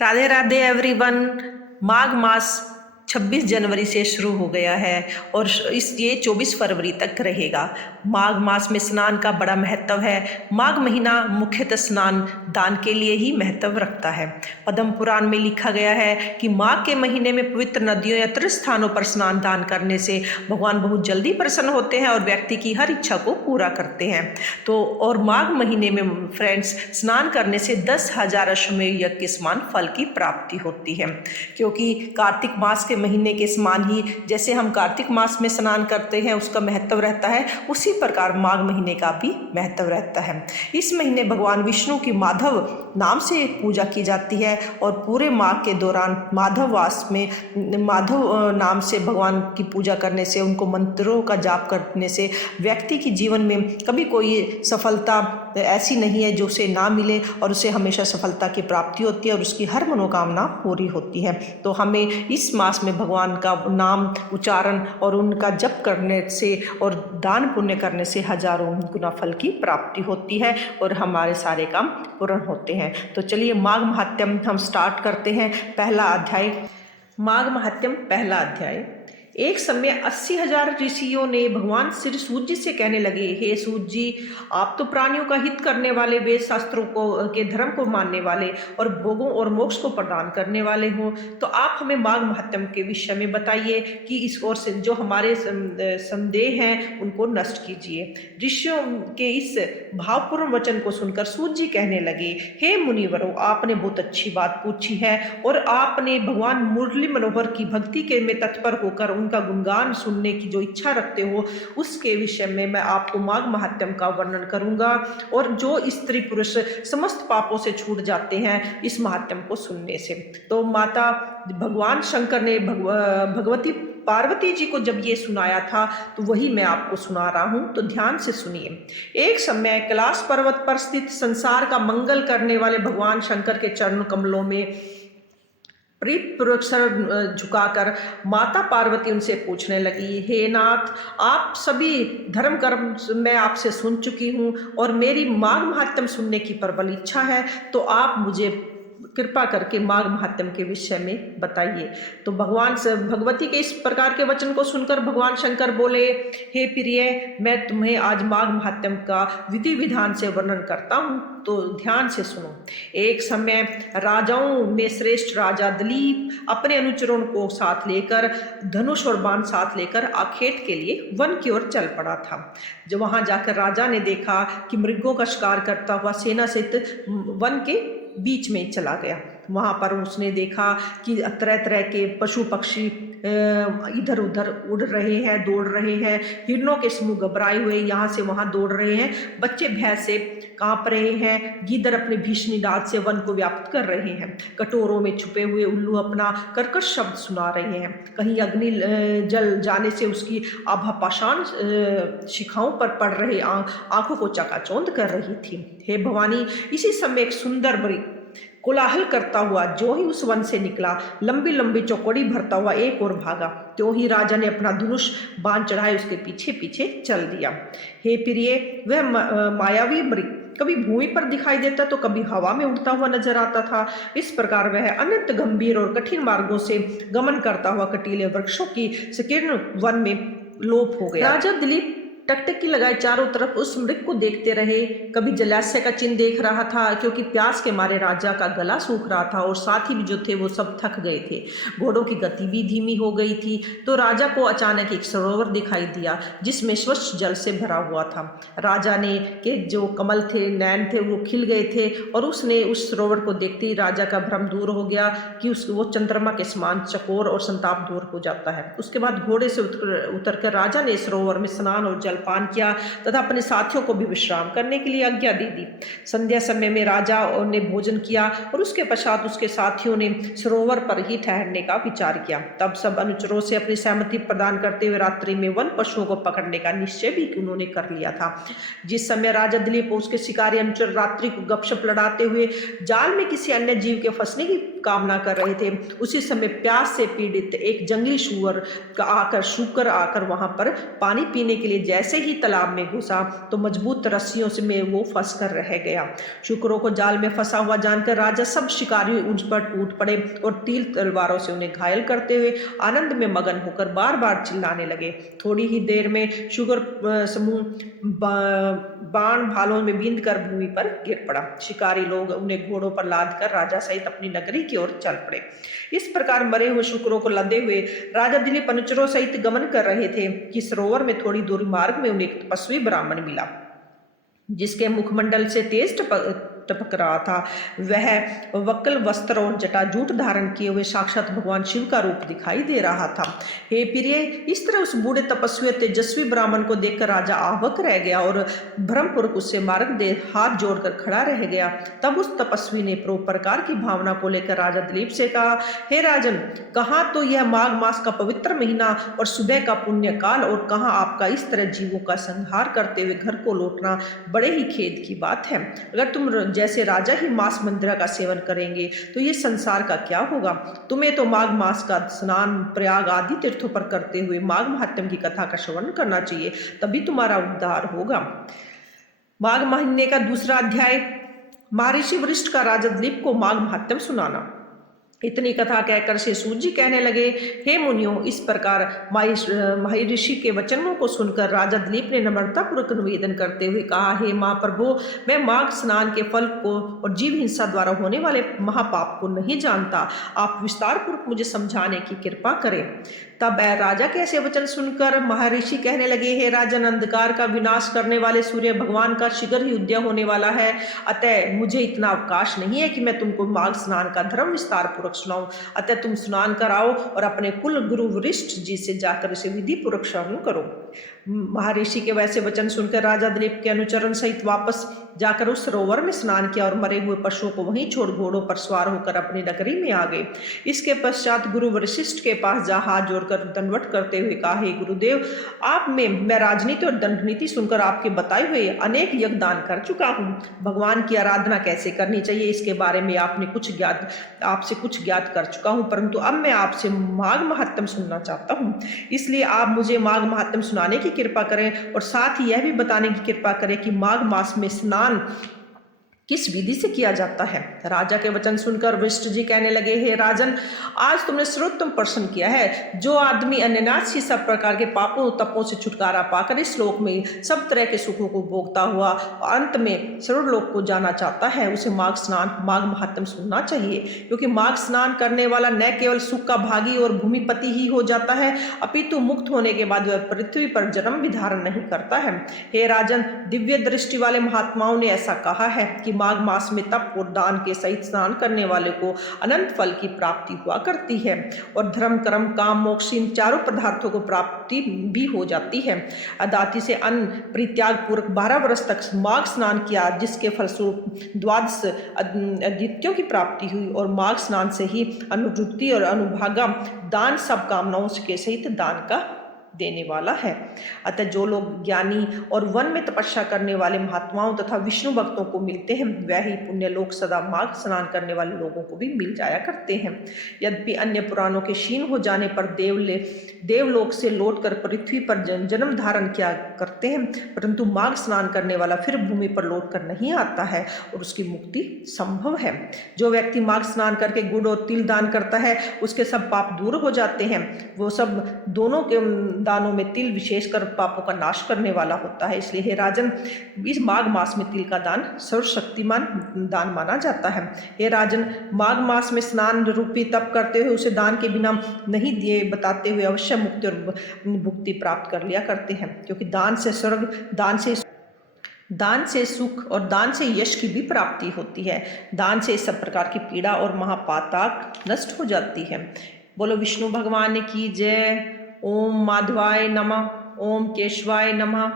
Radhe Radhe everyone. माघ मास 26 जनवरी से शुरू हो गया है और ये 24 फरवरी तक रहेगा। माघ मास में स्नान का बड़ा महत्व है। माघ महीना मुख्यतः स्नान दान के लिए ही महत्व रखता है। पद्म पुराण में लिखा गया है कि माघ के महीने में पवित्र नदियों या तीर्थ स्थानों पर स्नान दान करने से भगवान बहुत जल्दी प्रसन्न होते हैं और व्यक्ति की हर इच्छा को पूरा करते हैं। तो और माघ महीने में फ्रेंड्स स्नान करने से 10,000 अश्वमेध यज्ञ के समान फल की प्राप्ति होती है, क्योंकि कार्तिक मास के महीने के समान ही जैसे हम कार्तिक मास में स्नान करते हैं उसका महत्व रहता है, उसी प्रकार माघ महीने का भी महत्व रहता है। इस महीने भगवान विष्णु की माधव नाम से पूजा की जाती है और पूरे माघ के दौरान माधव वास में माधव नाम से भगवान की पूजा करने से, उनको मंत्रों का जाप करने से व्यक्ति की जीवन में कभी कोई सफलता ऐसी नहीं है जो उसे ना मिले और उसे हमेशा सफलता की प्राप्ति होती है और उसकी हर मनोकामना पूरी होती है। तो हमें इस मास में भगवान का नाम उच्चारण और उनका जप करने से और दान पुण्य करने से हजारों गुना फल की प्राप्ति होती है और हमारे सारे काम पूर्ण होते हैं। तो चलिए माघ महात्म्य हम स्टार्ट करते हैं। पहला अध्याय, माघ महात्म्य पहला अध्याय। एक समय 80,000 ऋषियों ने भगवान श्री सूर्य जी से कहने लगे, हे सूर्य जी, आप तो प्राणियों का हित करने वाले, वेद शास्त्रों को के धर्म को मानने वाले और भोगों और मोक्ष को प्रदान करने वाले हो, तो आप हमें माघ महात्म्य के विषय में बताइए कि इस ओर से जो हमारे संदेह हैं उनको नष्ट कीजिए। ऋषियों के इस भावपूर्ण वचन को सुनकर सूर्य जी कहने लगे, हे मुनिवरों, आपने बहुत अच्छी बात पूछी है और आपने भगवान मुरली मनोहर की भक्ति के में तत्पर होकर उनका गुणगान सुनने की जो इच्छा रखते हो, उसके विषय में मैं आपको माघ महात्म्य का वर्णन करूंगा और जो स्त्री पुरुष समस्त पापों से छूट जाते हैं इस महात्म्य को सुनने से। तो माता भगवान शंकर ने भगवती पार्वती जी को जब ये सुनाया था तो वही मैं आपको सुना रहा हूं, तो ध्यान से सुनिए। एक समय कैलाश पर्वत पर स्थित संसार का मंगल करने वाले भगवान शंकर के चरण कमलों में प्रीत पूर्वक सर झुकाकर माता पार्वती उनसे पूछने लगी, हे नाथ, आप सभी धर्म कर्म मैं आपसे सुन चुकी हूँ और मेरी माघ महात्म्य सुनने की प्रबल इच्छा है, तो आप मुझे कृपा करके माघ महात्म्य के विषय में बताइए। तो भगवान से भगवती के इस प्रकार के वचन को सुनकर भगवान शंकर बोले, हे प्रिय, मैं तुम्हें आज माघ महात्म्य का विधि विधान से वर्णन करता हूँ, तो ध्यान से सुनो। एक समय राजाओं में श्रेष्ठ राजा दिलीप अपने अनुचरों को साथ लेकर, धनुष और बाण साथ लेकर आखेट के लिए वन की ओर चल पड़ा था। जब वहां जाकर राजा ने देखा कि मृगों का शिकार करता हुआ सेना सहित वन के बीच में चला गया। वहां पर उसने देखा कि तरह तरह के पशु पक्षी इधर उधर उड़ रहे हैं, दौड़ रहे हैं, हिरणों के समूह घबराए हुए यहाँ से वहां दौड़ रहे हैं, बच्चे भय से कांप रहे हैं, गीदड़ अपने भीषणी दांत से वन को व्याप्त कर रहे हैं, कटोरों में छुपे हुए उल्लू अपना कर्कश शब्द सुना रहे हैं, कहीं अग्नि जल जाने से उसकी आभा पाषाण शिखाओं पर पड़ रहे आंखों को चकाचौंध कर रही थी। हे भवानी, इसी समय एक सुंदर बड़ी कोलाहल करता हुआ जो ही उस वन से निकला, लंबी लंबी चौकड़ी भरता हुआ एक और भागा, त्यों ही राजा ने अपना धनुष बाण चढ़ाए उसके पीछे पीछे चल दिया। हे प्रिय, वह मायावी मृग कभी भूमि पर दिखाई देता तो कभी हवा में उड़ता हुआ नजर आता था। इस प्रकार वह अनंत गंभीर और कठिन मार्गों से गमन करता हुआ कटीले वृक्षों की संकीर्ण वन में लोप हो गया। राजा दिलीप टकटकी लगाए चारों तरफ उस मृग को देखते रहे। कभी जलाशय का चिन्ह देख रहा था, क्योंकि प्यास के मारे राजा का गला सूख रहा था और साथी भी जो थे वो सब थक गए थे। घोड़ों की गति भी धीमी हो गई थी। तो राजा को अचानक एक सरोवर दिखाई दिया जिसमें स्वच्छ जल से भरा हुआ था। राजा ने के जो कमल थे, नैन थे, वो खिल गए थे और उसने उस सरोवर को देखते ही राजा का भ्रम दूर हो गया कि वो चंद्रमा के समान चकोर और संताप दूर हो जाता है। उसके बाद घोड़े से उतरकर राजा ने सरोवर में स्नान और जलपान किया तथा अपने साथियों को भी विश्राम करने के लिए आज्ञा दे दी। संध्या समय में राजा ने भोजन किया और उसके पश्चात उसके साथियों ने सरोवर पर ही ठहरने का विचार किया। तब सब अनुचरों से अपनी सहमति प्रदान करते हुए रात्रि में वन पशुओं को पकड़ने का निश्चय भी उन्होंने कर लिया था। जिस समय राजा दिलीप उसके शिकारी अनुचर रात्रि को गपशप लड़ाते हुए जाल में किसी अन्य जीव के फंसने की कामना कर रहे थे, उसी समय प्यास से पीड़ित एक जंगली शुकर आकर वहां पर पानी पीने के लिए जैसे जैसे ही तालाब में घुसा तो मजबूत रस्सियों से में वो फंस कर रह गया। शुक्रों को जाल में फंसा हुआ जानकर राजा सब शिकारी उस पर टूट पड़े और तीर तलवारों से उन्हें घायल करते हुए आनंद में मगन होकर बार बार चिल्लाने लगे। थोड़ी ही देर में शुक्र समूह बाण भालों में बींध कर भूमि पर गिर पड़ा। शिकारी लोग उन्हें घोड़ों पर लाद कर राजा सहित अपनी नगरी की ओर चल पड़े। इस प्रकार मरे हुए शुक्रों को लदे हुए राजा दिलीप अनुचरों सहित गमन कर रहे थे कि सरोवर में थोड़ी दूर मार्ग में उन्हें एक तपस्वी ब्राह्मण मिला, जिसके मुखमंडल से तेज टपक रहा था। वह वक्ल वस्त्र और जटाजूट धारण किए हुए साक्षात भगवान शिव का रूप दिखाई दे रहा था। हे प्रिय, इस तरह उस बूढ़े तपस्वी और तेजस्वी ब्राह्मण को देखकर राजा आवक रह गया और भ्रमपूर्वक उससे मार्ग दे हाथ जोड़कर खड़ा रह गया। तब उस तपस्वी ने परोपकार की भावना को लेकर राजा दिलीप से कहा, हे राजन, कहाँ तो यह माघ मास का पवित्र महीना और सुबह का पुण्य काल, और कहाँ आपका इस तरह जीवों का संहार करते हुए घर को लौटना बड़े ही खेद की बात है। अगर तुम जैसे राजा ही मांस मंदिरा का सेवन करेंगे तो ये संसार का क्या होगा। तुम्हें तो माघ मास का स्नान प्रयाग आदि तीर्थों पर करते हुए माघ महात्म्य की कथा का श्रवण करना चाहिए, तभी तुम्हारा उद्धार होगा। माघ महीने का दूसरा अध्याय, महर्षि वशिष्ठ का राजा दिलीप को माघ महात्म्य सुनाना। इतनी कथा कहकर से सूजी कहने लगे, हे मुनियों, इस प्रकार महर्षि के वचनों को सुनकर राजा दिलीप ने नम्रतापूर्वक निवेदन करते हुए कहा, हे महाप्रभु, मैं माघ स्नान के फल को और जीव हिंसा द्वारा होने वाले महापाप को नहीं जानता। आप विस्तार पूर्वक मुझे समझाने की कृपा करें। तब राजा के ऐसे वचन सुनकर महर्षि कहने लगे, हे राजन, अंधकार का विनाश करने वाले सूर्य भगवान का शीघ्र ही उदय होने वाला है, अतः मुझे इतना अवकाश नहीं है कि मैं तुमको माघ स्नान का धर्म विस्तार पूर्वक सुनाऊं। अतः तुम स्नान कराओ और अपने कुल गुरु वशिष्ठ जी से जाकर इसे विधि पूर्वक श्रवण करो। महर्षि के वैसे वचन सुनकर राजा दिलीप के अनुचरण सहित वापस जाकर उस सरोवर में स्नान किया और मरे हुए पशुओं को वहीं छोड़ घोड़ों पर सवार होकर अपनी नगरी में आ गए। इसके पश्चात गुरु वशिष्ठ के पास जा हाथ जोड़कर दंडवत करते हुए कहा, हे गुरुदेव, आप में मैं राजनीति और दंड नीति सुनकर आपके बताए हुए अनेक यज्ञ दान कर चुका हूँ। भगवान की आराधना कैसे करनी चाहिए इसके बारे में आपसे कुछ ज्ञात कर चुका हूँ, परंतु अब मैं आपसे माघ महात्म्य सुनना चाहता हूँ। इसलिए आप मुझे माघ महात्म्य सुनाने की कृपा करें और साथ ही यह भी बताने की कृपा करें कि माघ मास में स्नान किस विधि से किया जाता है। राजा के वचन सुनकर वशिष्ठ जी कहने लगे, हे राजन, आज तुमने सर्वोत्तम प्रश्न किया है। जो आदमी अनायास ही सब प्रकार के पापों तपों से छुटकारा पाकर इस श्लोक में सब तरह के सुखों को भोगता हुआ अंत में सर्वलोक को जाना चाहता है, उसे माघ स्नान माघ महात्म्य सुनना चाहिए, क्योंकि माघ स्नान करने वाला न केवल सुख का भागी और भूमिपति ही हो जाता है, अपितु मुक्त होने के बाद वह पृथ्वी पर जन्म भी धारण नहीं करता है। हे राजन, दिव्य दृष्टि वाले महात्माओं ने ऐसा कहा है कि माघ मास में तप और दान के सहित स्नान करने वाले को अनंत फल की प्राप्ति हुआ करती है और धर्म कर्म काम मोक्ष इन चारों पदार्थों को प्राप्ति भी हो जाती है। अदाति से अन्न परित्याग पूर्वक 12 वर्ष तक माघ स्नान किया, जिसके फलस्वरूप द्वादश अदित्यों की प्राप्ति हुई और माघ स्नान से ही अनुरुक्ति और अनुभागा दान सब कामनाओं के सहित दान का देने वाला है। अतः जो लोग ज्ञानी और वन में तपस्या करने वाले महात्माओं तथा विष्णु भक्तों को मिलते हैं, वह ही पुण्य लोक सदा माघ स्नान करने वाले लोगों को भी मिल जाया करते हैं। यद्यपि अन्य पुराणों के क्षीण हो जाने पर देवलोक से लौटकर पृथ्वी पर जन्म धारण किया करते हैं, परंतु माघ स्नान करने वाला फिर भूमि पर लौटकर नहीं आता है और उसकी मुक्ति संभव है। जो व्यक्ति माघ स्नान करके गुड़ और तिल दान करता है, उसके सब पाप दूर हो जाते हैं। वो सब दोनों के दानों में तिल विशेषकर पापों का नाश करने वाला होता है। इसलिए हे राजन, इस माघ मास में तिल का दान सर्वशक्तिमान दान माना जाता है। हे राजन, माघ मास में स्नान रूपी तप करते हुए उसे दान के बिना नहीं दिए बताते हुए अवश्य मुक्ति और भुक्ति प्राप्त कर लिया करते हैं, क्योंकि दान से स्वर्ग, दान से सुख और दान से यश की भी प्राप्ति होती है। दान से सब प्रकार की पीड़ा और महापातक नष्ट हो जाती है। बोलो विष्णु भगवान की जय। ओम माधवाय नमः, ओम केशवाय नमः,